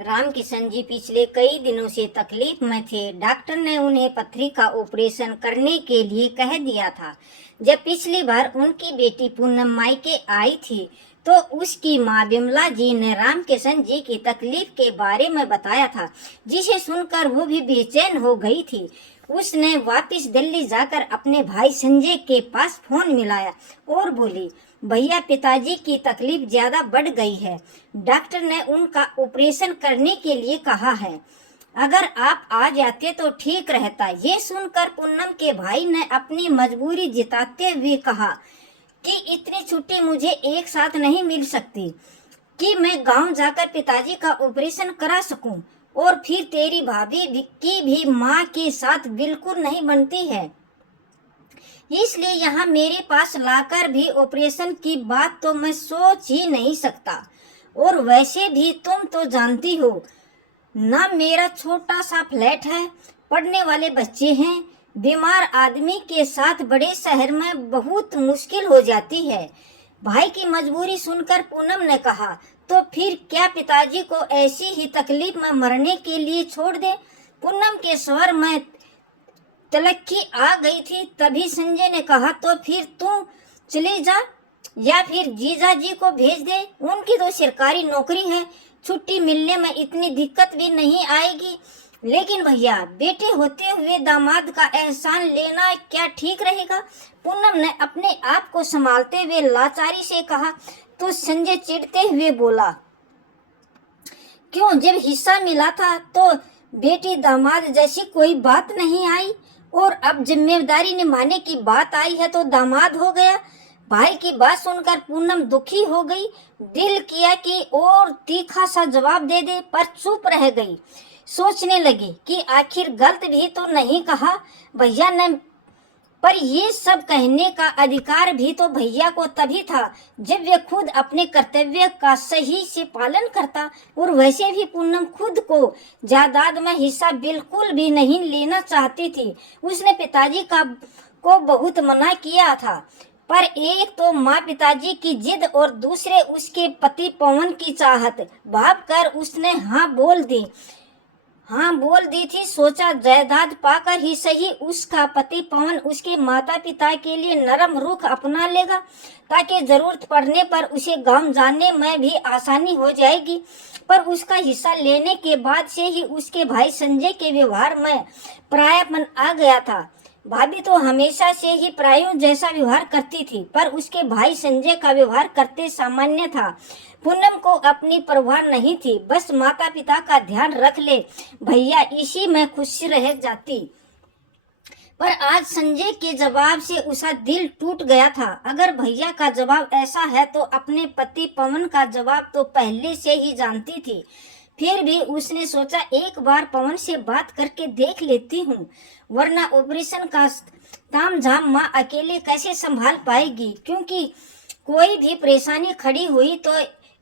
रामकिशन जी पिछले कई दिनों से तकलीफ में थे। डॉक्टर ने उन्हें पथरी का ऑपरेशन करने के लिए कह दिया था। जब पिछली बार उनकी बेटी पूनम मायके आई थी तो उसकी माँ विमला जी ने रामकिशन जी की तकलीफ के बारे में बताया था, जिसे सुनकर वो भी बेचैन हो गई थी। उसने वापस दिल्ली जाकर अपने भाई संजय के पास फोन मिलाया और बोली, भैया पिताजी की तकलीफ ज्यादा बढ़ गई है। डॉक्टर ने उनका ऑपरेशन करने के लिए कहा है। अगर आप आ जाते तो ठीक रहता। ये सुनकर पूनम के भाई ने अपनी मजबूरी जताते हुए कहा कि इतनी छुट्टी मुझे एक साथ नहीं मिल सकती कि मैं गांव जाकर पिताजी का ऑपरेशन करा सकूं, और फिर तेरी भाभी की भी माँ के साथ बिल्कुल नहीं बनती है, इसलिए यहाँ मेरे पास लाकर भी ऑपरेशन की बात तो मैं सोच ही नहीं सकता। और वैसे भी तुम तो जानती हो ना, मेरा छोटा सा फ्लैट है, पढ़ने वाले बच्चे हैं, बीमार आदमी के साथ बड़े शहर में बहुत मुश्किल हो जाती है। भाई की मजबूरी सुनकर पूनम ने कहा, तो फिर क्या पिताजी को ऐसी ही तकलीफ में मरने के लिए छोड़ दे? पूनम के स्वर में तलक्की आ गई थी। तभी संजय ने कहा, तो फिर तू चली जा या फिर जीजा जी को भेज दे, उनकी तो सरकारी नौकरी है, छुट्टी मिलने में इतनी दिक्कत भी नहीं आएगी। लेकिन भैया, बेटे होते हुए दामाद का एहसान लेना क्या ठीक रहेगा? पूनम ने अपने आप को संभालते हुए लाचारी से कहा। तो संजय चिढ़ते हुए बोला, क्यों, जब हिस्सा मिला था तो बेटी दामाद जैसी कोई बात नहीं आई, और अब जिम्मेदारी निभाने की बात आई है तो दामाद हो गया। भाई की बात सुनकर पूनम दुखी हो गई। दिल किया कि और तीखा सा जवाब दे दे, पर चुप रह गई। सोचने लगी कि आखिर गलत भी तो नहीं कहा भैया ने, पर ये सब कहने का अधिकार भी तो भैया को तभी था जब वे खुद अपने कर्तव्य का सही से पालन करता। और वैसे भी पूनम खुद को जायदाद में हिस्सा बिल्कुल भी नहीं लेना चाहती थी। उसने पिताजी को बहुत मना किया था, पर एक तो माँ पिताजी की जिद और दूसरे उसके पति पवन की चाहत भांप उसने हाँ बोल दी थी। सोचा जायदाद पाकर ही सही उसका पति पवन उसके माता पिता के लिए नरम रुख अपना लेगा, ताकि जरूरत पड़ने पर उसे गांव जाने में भी आसानी हो जाएगी। पर उसका हिस्सा लेने के बाद से ही उसके भाई संजय के व्यवहार में परायापन आ गया था। भाभी तो हमेशा से ही प्रायों जैसा व्यवहार करती थी, पर उसके भाई संजय का व्यवहार करते सामान्य था। पूनम को अपनी परवाह नहीं थी, बस माता पिता का ध्यान रख ले भैया, इसी में खुशी रह जाती। पर आज संजय के जवाब से उसका दिल टूट गया था। अगर भैया का जवाब ऐसा है तो अपने पति पवन का जवाब तो पहले से ही जानती थी। फिर भी उसने सोचा, एक बार पवन से बात करके देख लेती हूँ, वरना ऑपरेशन का तामझाम माँ अकेले कैसे संभाल पाएगी, क्योंकि कोई भी परेशानी खड़ी हुई तो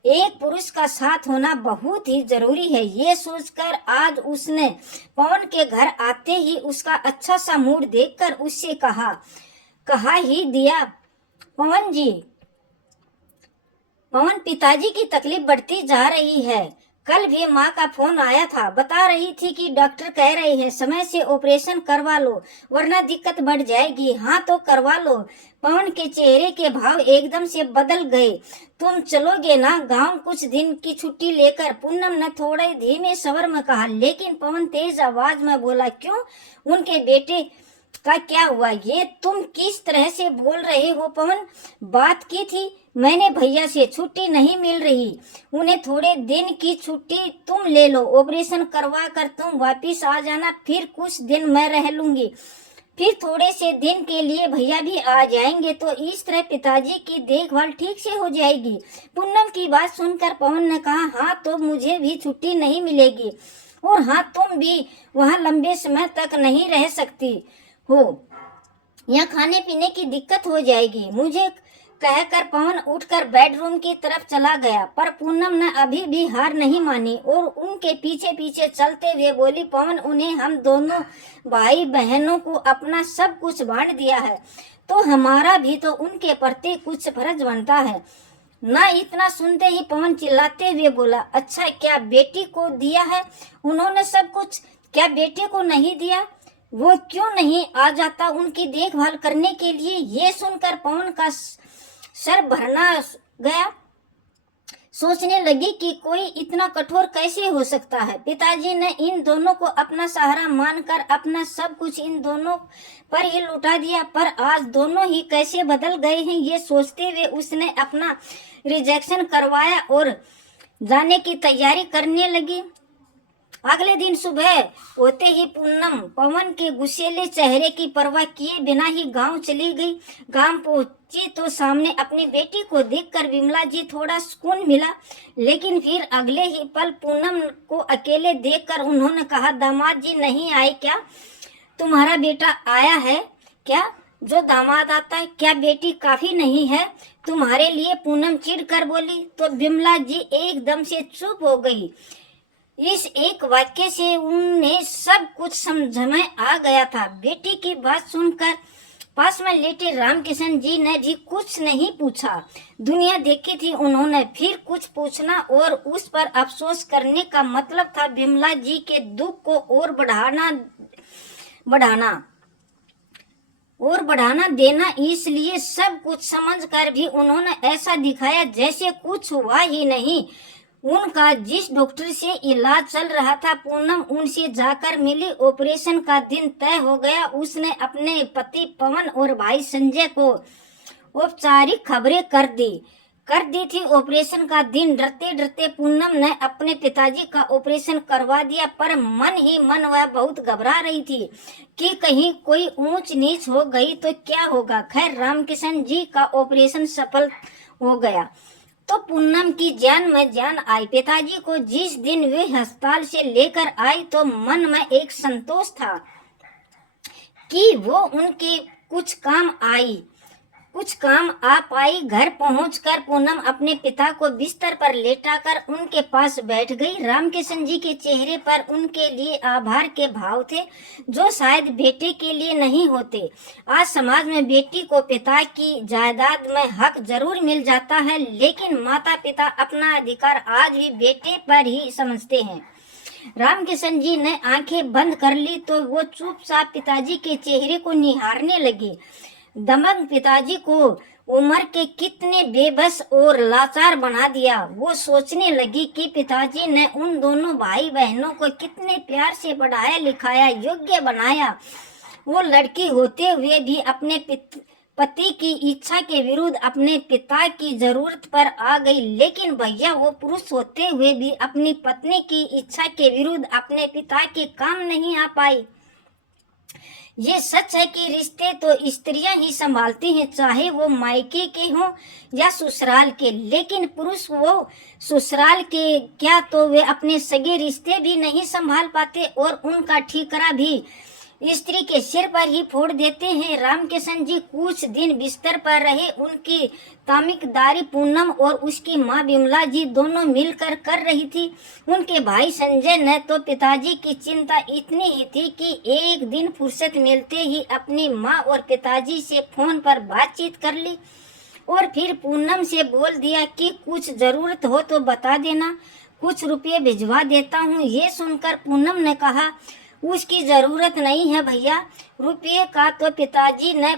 एक पुरुष का साथ होना बहुत ही जरूरी है। ये सोचकर आज उसने पवन के घर आते ही उसका अच्छा सा मूड देखकर उससे कहा ही दिया, पवन पिताजी की तकलीफ बढ़ती जा रही है। कल भी माँ का फोन आया था, बता रही थी कि डॉक्टर कह रहे हैं समय से ऑपरेशन करवा लो, वरना दिक्कत बढ़ जाएगी। हाँ तो करवा लो। पवन के चेहरे के भाव एकदम से बदल गए। तुम चलोगे ना गांव कुछ दिन की छुट्टी लेकर? पूनम ने थोड़े धीमे स्वर में कहा। लेकिन पवन तेज आवाज में बोला, क्यों, उनके बेटे का क्या हुआ? ये तुम किस तरह से बोल रहे हो पवन? बात की थी मैंने भैया से, छुट्टी नहीं मिल रही, उन्हें थोड़े दिन की छुट्टी तुम ले लो, ऑपरेशन करवा कर तुम वापिस आ जाना, फिर कुछ दिन मैं रह लूंगी, फिर थोड़े से दिन के लिए भैया भी आ जाएंगे, तो इस तरह पिताजी की देखभाल ठीक से हो जाएगी। पूनम की बात सुनकर पवन ने कहा, हाँ तो मुझे भी छुट्टी नहीं मिलेगी, और हाँ तुम भी वहाँ लंबे समय तक नहीं रह सकती हो, यहाँ खाने पीने की दिक्कत हो जाएगी। मुझे कहकर पवन उठकर बेडरूम की तरफ चला गया, पर पूनम ने अभी भी हार नहीं मानी और उनके पीछे पीछे चलते हुए बोली, पवन, उन्हें हम दोनों भाई बहनों को अपना सब कुछ बांट दिया है, तो हमारा भी तो उनके प्रति कुछ फर्ज बनता है। ना इतना सुनते ही पवन चिल्लाते हुए बोला, अच्छा क्या बेटी को दिया है उन्होंने सब कुछ? क्या बेटे को नहीं दिया? वो क्यों नहीं आ जाता उनकी देखभाल करने के लिए? ये सुनकर पवन का सर भरना गया। सोचने लगी कि कोई इतना कठोर कैसे हो सकता है। पिताजी ने इन दोनों को अपना सहारा मानकर अपना सब कुछ इन दोनों पर ही लुटा दिया, पर आज दोनों ही कैसे बदल गए हैं ये सोचते हुए उसने अपना रिजेक्शन करवाया और जाने की तैयारी करने लगी। अगले दिन सुबह होते ही पूनम पवन के गुस्सेले चेहरे की परवाह किए बिना ही गांव चली गई। गांव पहुंची तो सामने अपनी बेटी को देखकर विमला जी थोड़ा सुकून मिला, लेकिन फिर अगले ही पल पूनम को अकेले देखकर उन्होंने कहा, दामाद जी नहीं आए क्या? तुम्हारा बेटा आया है क्या? जो दामाद आता है क्या बेटी काफी नहीं है तुम्हारे लिए? पूनम चिढ़ कर बोली तो विमला जी एकदम से चुप हो गई। इस एक वाक्य से उन्हें सब कुछ समझ में आ गया था। बेटी की बात सुनकर पास में लेटे रामकिशन जी ने भी कुछ नहीं पूछा। दुनिया देखी थी उन्होंने, फिर कुछ पूछना और उस पर अफसोस करने का मतलब था विमला जी के दुख को और बढ़ाना देना। इसलिए सब कुछ समझकर भी उन्होंने ऐसा दिखाया जैसे कुछ हुआ ही नहीं। उनका जिस डॉक्टर से इलाज चल रहा था पूनम उनसे जाकर मिली। ऑपरेशन का दिन तय हो गया। उसने अपने पति पवन और भाई संजय को औपचारिक खबरें कर दी थी। ऑपरेशन का दिन डरते डरते पूनम ने अपने पिताजी का ऑपरेशन करवा दिया, पर मन ही मन वह बहुत घबरा रही थी कि कहीं कोई ऊंच नीच हो गई तो क्या होगा। खैर रामकिशन जी का ऑपरेशन सफल हो गया तो पूनम की जान में जान आई। पिताजी को जिस दिन वे अस्पताल से लेकर आई तो मन में एक संतोष था कि वो उनके कुछ काम आ पाई। घर पहुंचकर पूनम अपने पिता को बिस्तर पर लेटाकर उनके पास बैठ गई। रामकिशन जी के चेहरे पर उनके लिए आभार के भाव थे जो शायद बेटे के लिए नहीं होते। आज समाज में बेटी को पिता की जायदाद में हक जरूर मिल जाता है, लेकिन माता पिता अपना अधिकार आज भी बेटे पर ही समझते हैं। रामकिशन जी ने आंखें बंद कर ली तो वो चुपचाप पिताजी के चेहरे को निहारने लगे। दमन पिताजी को उम्र के कितने बेबस और लाचार बना दिया। वो सोचने लगी कि पिताजी ने उन दोनों भाई बहनों को कितने प्यार से पढ़ाया लिखाया, योग्य बनाया। वो लड़की होते हुए भी अपने पति की इच्छा के विरुद्ध अपने पिता की जरूरत पर आ गई, लेकिन भैया वो पुरुष होते हुए भी अपनी पत्नी की इच्छा के विरुद्ध अपने पिता के काम नहीं आ पाई। ये सच है कि रिश्ते तो स्त्रियां ही संभालती हैं, चाहे वो मायके के हों या ससुराल के, लेकिन पुरुष वो ससुराल के क्या तो वे अपने सगे रिश्ते भी नहीं संभाल पाते और उनका ठीकरा भी स्त्री के सिर पर ही फोड़ देते हैं। रामकिशन जी कुछ दिन बिस्तर पर रहे। उनकी तामिकदारी पूनम और उसकी माँ विमला जी दोनों मिलकर कर रही थी। उनके भाई संजय ने तो पिताजी की चिंता इतनी ही थी कि एक दिन फुर्सत मिलते ही अपनी माँ और पिताजी से फोन पर बातचीत कर ली और फिर पूनम से बोल दिया कि कुछ जरूरत हो तो बता देना, कुछ रुपये भिजवा देता हूँ। ये सुनकर पूनम ने कहा, उसकी जरूरत नहीं है भैया, रुपये का तो पिताजी ने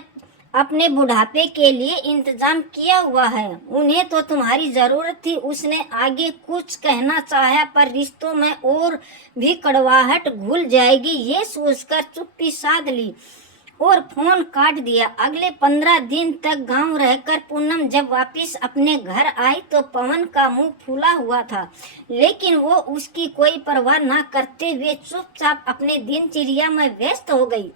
अपने बुढ़ापे के लिए इंतजाम किया हुआ है, उन्हें तो तुम्हारी जरूरत थी। उसने आगे कुछ कहना चाहा पर रिश्तों में और भी कड़वाहट घुल जाएगी ये सोचकर चुप्पी साध ली और फोन काट दिया। अगले 15 दिन तक गांव रहकर पूनम जब वापस अपने घर आई तो पवन का मुंह फूला हुआ था, लेकिन वो उसकी कोई परवाह न करते हुए चुपचाप अपने दिनचर्या में व्यस्त हो गई,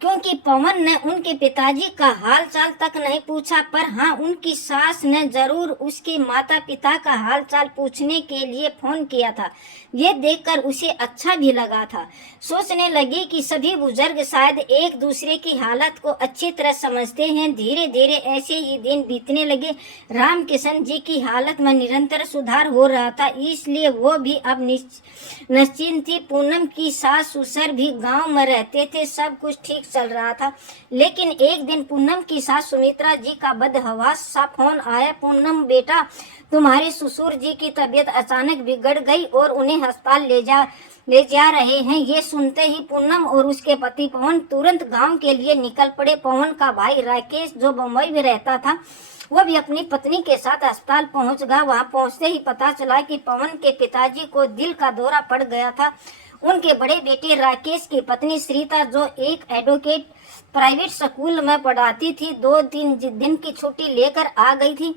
क्योंकि पवन ने उनके पिताजी का हाल चाल तक नहीं पूछा, पर हाँ उनकी सास ने जरूर उसके माता पिता का हाल चाल पूछने के लिए फोन किया था। ये देखकर उसे अच्छा भी लगा था। सोचने लगी कि सभी बुजुर्ग शायद एक दूसरे की हालत को अच्छी तरह समझते हैं। धीरे धीरे ऐसे ही दिन बीतने लगे। रामकिशन जी की हालत में निरंतर सुधार हो रहा था, इसलिए वो भी अब निश्चिंत थी। पूनम की सास ससुर भी गांव में रहते थे, सब कुछ ठीक ठीक चल रहा था। लेकिन एक दिन पूनम की सास सुमित्रा जी का बदहवास सा फोन आया। पूनम बेटा, तुम्हारे ससुर जी की तबीयत अचानक बिगड़ गई और उन्हें अस्पताल ले जा रहे हैं। ये सुनते ही पूनम और उसके पति पवन तुरंत गांव के लिए निकल पड़े। पवन का भाई राकेश जो बम्बई में रहता था, वह भी अपनी पत्नी के साथ अस्पताल पहुंच गया। वहां पहुंचते ही पता चला कि पवन के पिताजी को दिल का दौरा पड़ गया था। उनके बड़े बेटे राकेश की पत्नी श्रीता, जो एक एडवोकेट प्राइवेट स्कूल में पढ़ाती थी, 2-3 दिन की छुट्टी लेकर आ गई थी।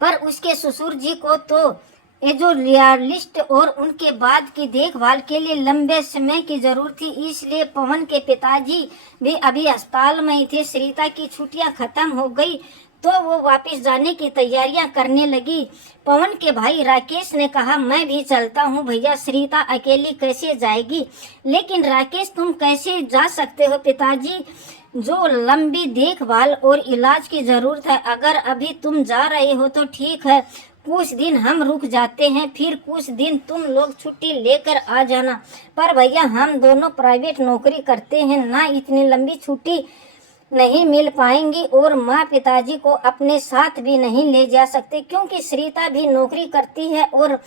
पर उसके ससुर जी को तो एजोलिस्ट और उनके बाद की देखभाल के लिए लंबे समय की जरूरत थी, इसलिए पवन के पिताजी भी अभी अस्पताल में ही थे। श्रीता की छुट्टियां खत्म हो गई तो वो वापस जाने की तैयारियां करने लगी। पवन के भाई राकेश ने कहा, मैं भी चलता हूँ भैया, श्रीता अकेली कैसे जाएगी। लेकिन राकेश, तुम कैसे जा सकते हो, पिताजी जो लंबी देखभाल और इलाज की जरूरत है। अगर अभी तुम जा रहे हो तो ठीक है, कुछ दिन हम रुक जाते हैं, फिर कुछ दिन तुम लोग छुट्टी लेकर आ जाना। पर भैया, हम दोनों प्राइवेट नौकरी करते हैं ना, इतनी लंबी छुट्टी नहीं मिल पाएंगी और माँ पिताजी को अपने साथ भी नहीं ले जा सकते, क्योंकि श्रीता भी नौकरी करती है और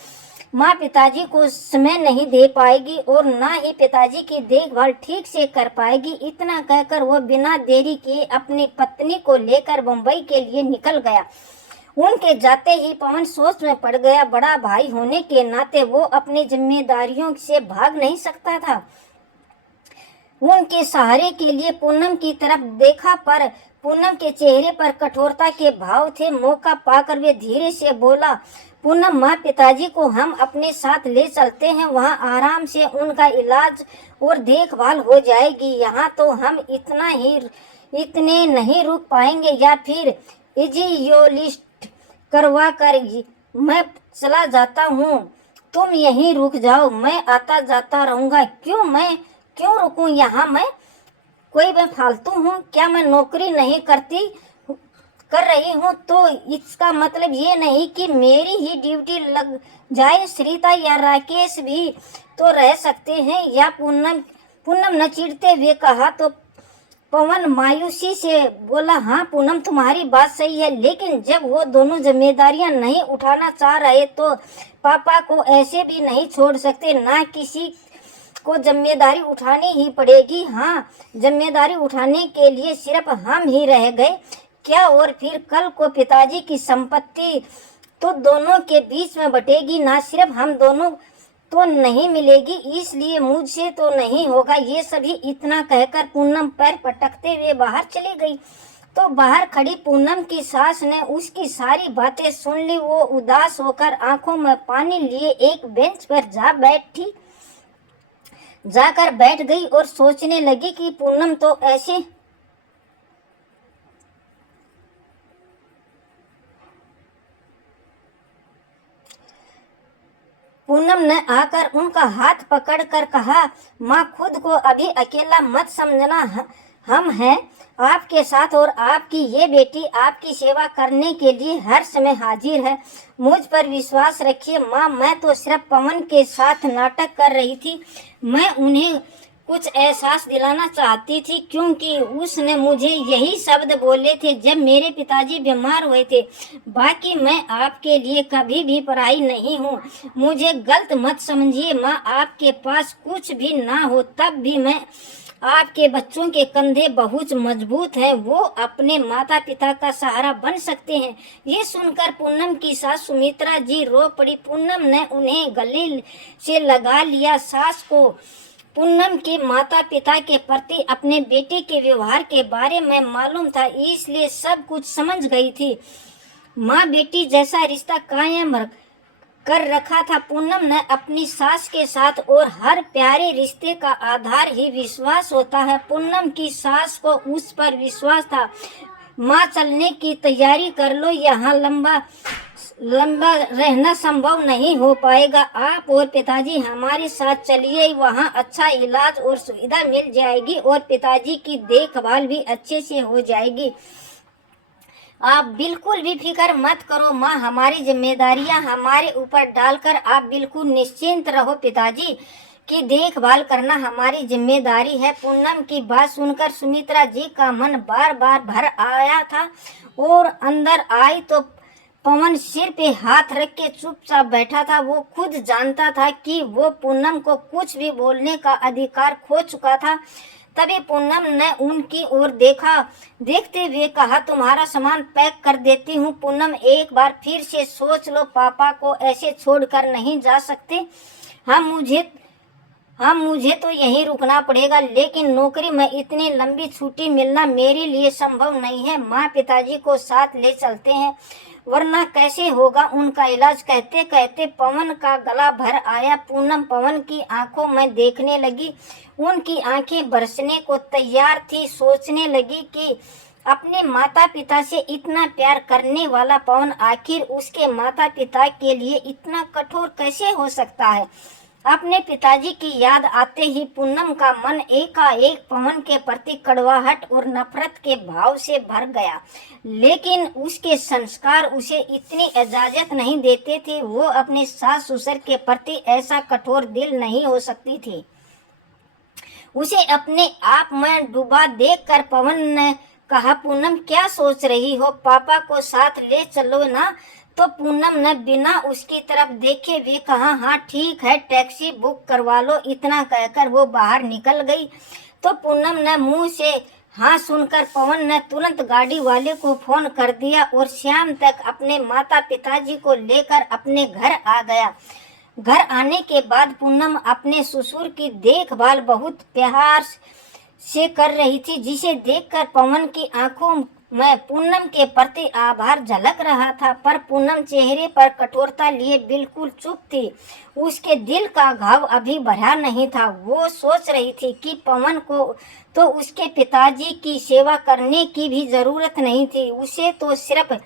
माँ पिताजी को समय नहीं दे पाएगी और ना ही पिताजी की देखभाल ठीक से कर पाएगी। इतना कहकर वो बिना देरी किए अपनी पत्नी को लेकर मुंबई के लिए निकल गया। उनके जाते ही पवन सोच में पड़ गया। बड़ा भाई होने के नाते वो अपनी जिम्मेदारियों से भाग नहीं सकता था। उनके सहारे के लिए पूनम की तरफ देखा, पर पूनम के चेहरे पर कठोरता के भाव थे। मौका पाकर वे धीरे से बोला, पूनम माँ पिताजी को हम अपने साथ ले चलते हैं, वहाँ आराम से उनका इलाज और देखभाल हो जाएगी। यहाँ तो हम इतने नहीं रुक पाएंगे, या फिर एजियोलिस्ट करवा कर मैं चला जाता हूँ, तुम यहीं रुक जाओ, मैं आता जाता रहूँगा। क्यों रुकूं यहाँ? मैं फालतू हूँ क्या? मैं नौकरी नहीं कर रही हूँ तो इसका मतलब ये नहीं कि मेरी ही ड्यूटी लग जाए। श्रीता या राकेश भी तो रह सकते हैं। या पूनम न चिढ़ते हुए कहा। तो पवन मायूसी से बोला, हाँ पूनम, तुम्हारी बात सही है, लेकिन जब वो दोनों जिम्मेदारियां नहीं उठाना चाह रहे तो पापा को ऐसे भी नहीं छोड़ सकते ना, किसी को जिम्मेदारी उठानी ही पड़ेगी। हाँ, जिम्मेदारी उठाने के लिए सिर्फ हम ही रह गए क्या? और फिर कल को पिताजी की संपत्ति तो दोनों के बीच में बटेगी ना, सिर्फ हम दोनों तो नहीं मिलेगी, इसलिए मुझसे तो नहीं होगा ये सभी। इतना कहकर पूनम पैर पटकते हुए बाहर चली गई। तो बाहर खड़ी पूनम की सास ने उसकी सारी बातें सुन ली। वो उदास होकर आंखों में पानी लिए एक बेंच पर जाकर बैठ गई और सोचने लगी कि पूनम तो ऐसे पूनम ने आकर उनका हाथ पकड़कर कहा, माँ खुद को अभी अकेला मत समझना, हम हैं आपके साथ और आपकी ये बेटी आपकी सेवा करने के लिए हर समय हाजिर है। मुझ पर विश्वास रखिए माँ, मैं तो सिर्फ पवन के साथ नाटक कर रही थी। मैं उन्हें कुछ एहसास दिलाना चाहती थी, क्योंकि उसने मुझे यही शब्द बोले थे जब मेरे पिताजी बीमार हुए थे। बाकी मैं आपके लिए कभी भी पराई नहीं हूँ, मुझे गलत मत समझिए माँ। आपके पास कुछ भी ना हो तब भी मैं आपके बच्चों के कंधे बहुत मजबूत हैं, वो अपने माता पिता का सहारा बन सकते हैं। ये सुनकर पूनम की सास सुमित्रा जी रो पड़ी। पूनम ने उन्हें गले से लगा लिया। सास को पूनम के माता पिता के प्रति अपने बेटे के व्यवहार के बारे में मालूम था, इसलिए सब कुछ समझ गई थी। माँ बेटी जैसा रिश्ता कायम कर रखा था पूनम ने अपनी सास के साथ, और हर प्यारे रिश्ते का आधार ही विश्वास होता है। पूनम की सास को उस पर विश्वास था। माँ चलने की तैयारी कर लो, यहाँ लंबा रहना संभव नहीं हो पाएगा। आप और पिताजी हमारे साथ चलिए, वहाँ अच्छा इलाज और सुविधा मिल जाएगी और पिताजी की देखभाल भी अच्छे से हो जाएगी। आप बिल्कुल भी फिक्र मत करो माँ, हमारी जिम्मेदारियाँ हमारे ऊपर डालकर आप बिल्कुल निश्चिंत रहो। पिताजी की देखभाल करना हमारी जिम्मेदारी है। पूनम की बात सुनकर सुमित्रा जी का मन बार बार भर आया था और अंदर आई तो पवन सिर पे हाथ रख के चुपचाप बैठा था। वो खुद जानता था कि वो पूनम को कुछ भी बोलने का अधिकार खो चुका था। तभी पूनम ने उनकी ओर देखा, देखते हुए कहा, तुम्हारा सामान पैक कर देती हूँ। पूनम एक बार फिर से सोच लो, पापा को ऐसे छोड़कर नहीं जा सकते। मुझे तो यहीं रुकना पड़ेगा, लेकिन नौकरी में इतनी लंबी छुट्टी मिलना मेरे लिए संभव नहीं है। माँ पिताजी को साथ ले चलते हैं, वरना कैसे होगा उनका इलाज। कहते कहते पवन का गला भर आया। पूनम पवन की आंखों में देखने लगी, उनकी आंखें बरसने को तैयार थी। सोचने लगी कि अपने माता पिता से इतना प्यार करने वाला पवन आखिर उसके माता पिता के लिए इतना कठोर कैसे हो सकता है। अपने पिताजी की याद आते ही पूनम का मन एकाएक पवन के प्रति कड़वाहट और नफरत के भाव से भर गया, लेकिन उसके संस्कार उसे इतनी इजाजत नहीं देते थे। वो अपने सास ससुर के प्रति ऐसा कठोर दिल नहीं हो सकती थी। उसे अपने आप में डूबा देखकर पवन ने कहा, पूनम क्या सोच रही हो, पापा को साथ ले चलो ना। तो पूनम ने बिना उसकी तरफ देखे हुए कहा, हाँ ठीक है, टैक्सी बुक करवा लो। इतना कहकर वो बाहर निकल गई। तो पूनम ने मुंह से हाँ सुनकर पवन ने तुरंत गाड़ी वाले को फोन कर दिया और शाम तक अपने माता पिताजी को लेकर अपने घर आ गया। घर आने के बाद पूनम अपने ससुर की देखभाल बहुत प्यार से कर रही थी, जिसे देखकर पवन की आंखों में पूनम के प्रति आभार झलक रहा था। पर पूनम चेहरे पर कठोरता लिए बिल्कुल चुप थी। उसके दिल का घाव अभी भरा नहीं था। वो सोच रही थी कि पवन को तो उसके पिताजी की सेवा करने की भी जरूरत नहीं थी। उसे तो सिर्फ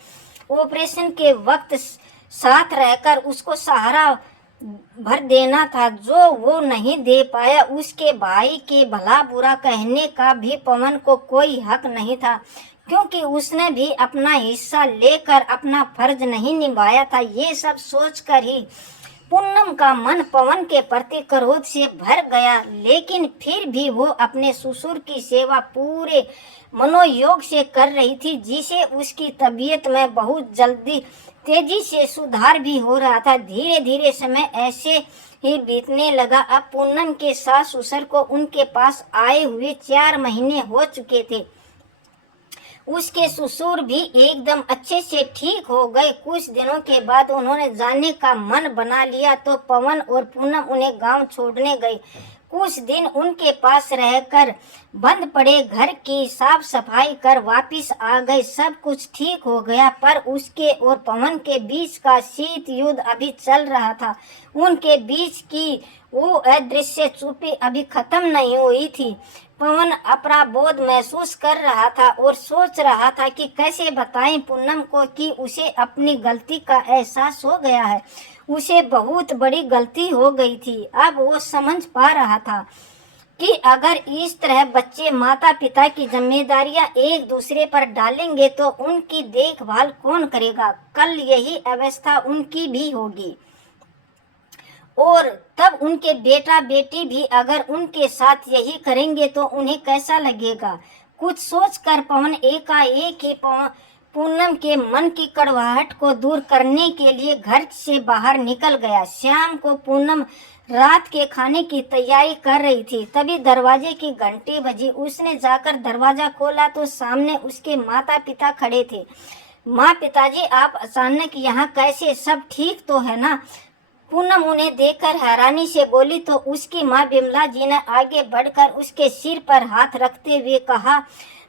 ऑपरेशन के वक्त साथ रहकर उसको सहारा भर देना था, जो वो नहीं दे पाया। उसके भाई के भला बुरा कहने का भी पवन को कोई हक नहीं था, क्योंकि उसने भी अपना हिस्सा लेकर अपना फर्ज नहीं निभाया था। ये सब सोचकर ही पूनम का मन पवन के प्रति क्रोध से भर गया, लेकिन फिर भी वो अपने ससुर की सेवा पूरे मनोयोग से कर रही थी, जिसे उसकी तबीयत में बहुत जल्दी तेजी से सुधार भी हो रहा था। धीरे धीरे समय ऐसे ही बीतने लगा। अब पूनम के सास ससुर को उनके पास आए हुए 4 महीने हो चुके थे। उसके ससुर भी एकदम अच्छे से ठीक हो गए। कुछ दिनों के बाद उन्होंने जाने का मन बना लिया तो पवन और पूनम उन्हें गांव छोड़ने गए। कुछ दिन उनके पास रहकर बंद पड़े घर की साफ सफाई कर वापिस आ गए। सब कुछ ठीक हो गया, पर उसके और पवन के बीच का शीत युद्ध अभी चल रहा था। उनके बीच की वो अदृश्य चुप्पी अभी खत्म नहीं हुई थी। पवन अपराधबोध महसूस कर रहा था और सोच रहा था कि कैसे बताएं पूनम को कि उसे अपनी गलती का एहसास हो गया है। उसे बहुत बड़ी गलती हो गई थी। अब वो समझ पा रहा था कि अगर इस तरह बच्चे माता पिता की जिम्मेदारियां एक दूसरे पर डालेंगे तो उनकी देखभाल कौन करेगा। कल यही अवस्था उनकी भी होगी, और तब उनके बेटा बेटी भी अगर उनके साथ यही करेंगे तो उन्हें कैसा लगेगा। कुछ सोचकर पवन एकाएक ही पूनम के मन की कड़वाहट को दूर करने के लिए घर से बाहर निकल गया। शाम को पूनम रात के खाने की तैयारी कर रही थी, तभी दरवाजे की घंटी बजी। उसने जाकर दरवाजा खोला तो सामने उसके माता पिता खड़े थे। माँ, पिताजी आप अचानक यहाँ कैसे, सब ठीक तो है ना। पूनम उन्हें देखकर हैरानी से बोली तो उसकी माँ बिमला जी ने आगे बढ़कर उसके सिर पर हाथ रखते हुए कहा,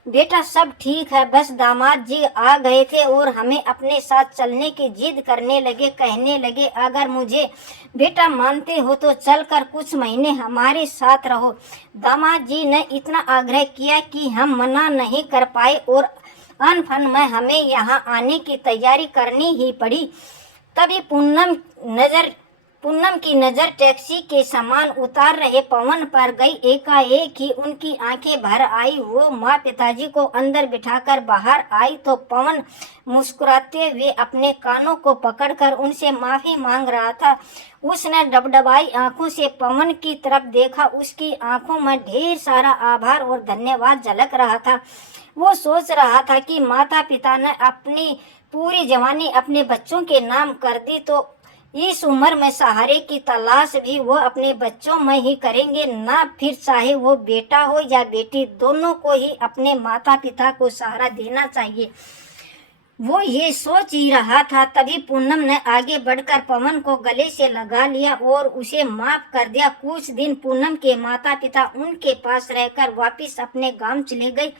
बेटा सब ठीक है, बस दामाद जी आ गए थे और हमें अपने साथ चलने की जिद करने लगे। कहने लगे अगर मुझे बेटा मानते हो तो चलकर कुछ महीने हमारे साथ रहो। दामाद जी ने इतना आग्रह किया कि हम मना नहीं कर पाए और अनफन में हमें यहाँ आने की तैयारी करनी ही पड़ी। तभी पूनम नजर पूनम की नजर टैक्सी के सामान उतार रहे पवन पर गई। एकाएक ही उनकी आंखें भर आई। वो माँ पिताजी को अंदर बिठाकर बाहर आई तो पवन मुस्कुराते हुए अपने कानों को पकड़कर उनसे माफी मांग रहा था। उसने डबडबाई आंखों से पवन की तरफ देखा। उसकी आंखों में ढेर सारा आभार और धन्यवाद झलक रहा था। वो सोच रहा था कि माता पिता ने अपनी पूरी जवानी अपने बच्चों के नाम कर दी तो इस उम्र में सहारे की तलाश भी वो अपने बच्चों में ही करेंगे ना। फिर चाहे वो बेटा हो या बेटी, दोनों को ही अपने माता पिता को सहारा देना चाहिए। वो ये सोच ही रहा था, तभी पूनम ने आगे बढ़कर पवन को गले से लगा लिया और उसे माफ कर दिया। कुछ दिन पूनम के माता पिता उनके पास रहकर वापिस अपने गांव चले गए।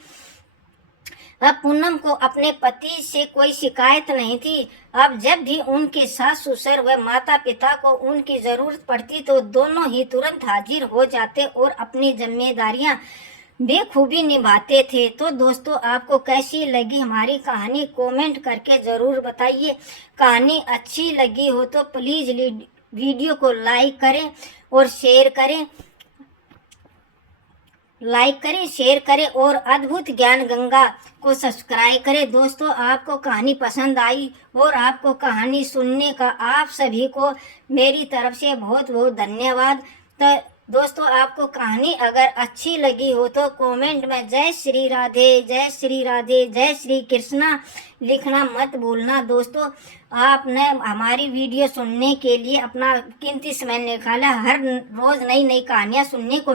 अब पूनम को अपने पति से कोई शिकायत नहीं थी। अब जब भी उनके सास ससुर व माता पिता को उनकी जरूरत पड़ती तो दोनों ही तुरंत हाजिर हो जाते और अपनी जिम्मेदारियां बेखूबी निभाते थे। तो दोस्तों, आपको कैसी लगी हमारी कहानी कमेंट करके ज़रूर बताइए। कहानी अच्छी लगी हो तो प्लीज़ वीडियो को लाइक करें और शेयर करें। शेयर करें और अद्भुत ज्ञान गंगा को सब्सक्राइब करें। दोस्तों, आपको कहानी पसंद आई और आपको कहानी सुनने का आप सभी को मेरी तरफ से बहुत बहुत धन्यवाद। तो दोस्तों, आपको कहानी अगर अच्छी लगी हो तो कमेंट में जय श्री राधे, जय श्री राधे, जय श्री कृष्णा लिखना मत भूलना। दोस्तों, आपने हमारी वीडियो सुनने के लिए अपना कीमती समय निकाला। हर रोज़ नई नई कहानियाँ सुनने को